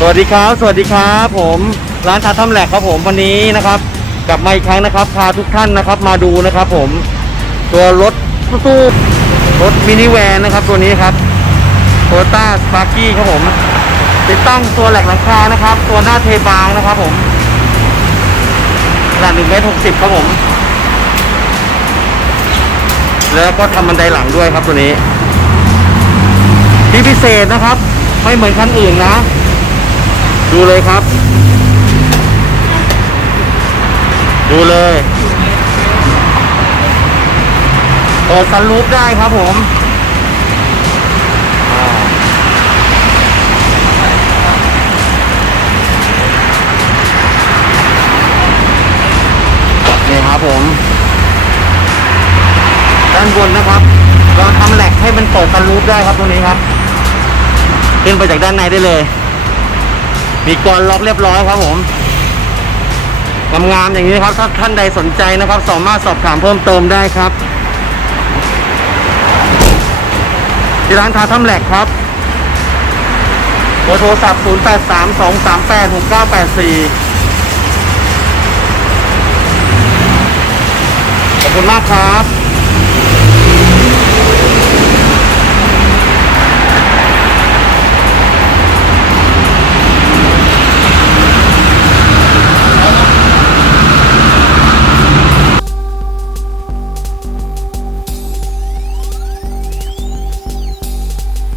สวัสดีครับ สวัสดีครับ ผมร้านชาทำแหลกครับผมวันนี้นะครับกลับมาอีกครั้งนะครับพาทุกท่านนะครับมาดูนะครับ ผมตัวรถตู้รถมินิแวนนะครับ ตัวนี้ครับโตต้าสปาร์กี้ครับผมติดตั้งตัวแหลกหลังคานะครับ ตัวหน้าเทบางนะครับ ผมขนาดหนึ่งเมตรหกสิบครับผม แล้วก็ทำบันไดหลังด้วยครับตัวนี้ที่พิเศษนะครับ ไม่เหมือนคันอื่นนะ ดูเลยครับ ดูเลยเปิดซันรูฟได้ครับผมนี่ครับผม ด้านบนนะครับ เราทำแหลกให้มันเปิดซันรูฟได้ครับตรงนี้ครับ ขึ้นไปจากด้านในได้เลย มีกรอนล็อกเรียบร้อยครับผมงามๆอย่างนี้ครับ ถ้าท่านใดสนใจนะครับ สามารถสอบถามเพิ่มเติมได้ครับที่ร้านทาถ้ำแหลกครับเบอร์โทรศัพท์ 0832386984 ขอบคุณมากครับ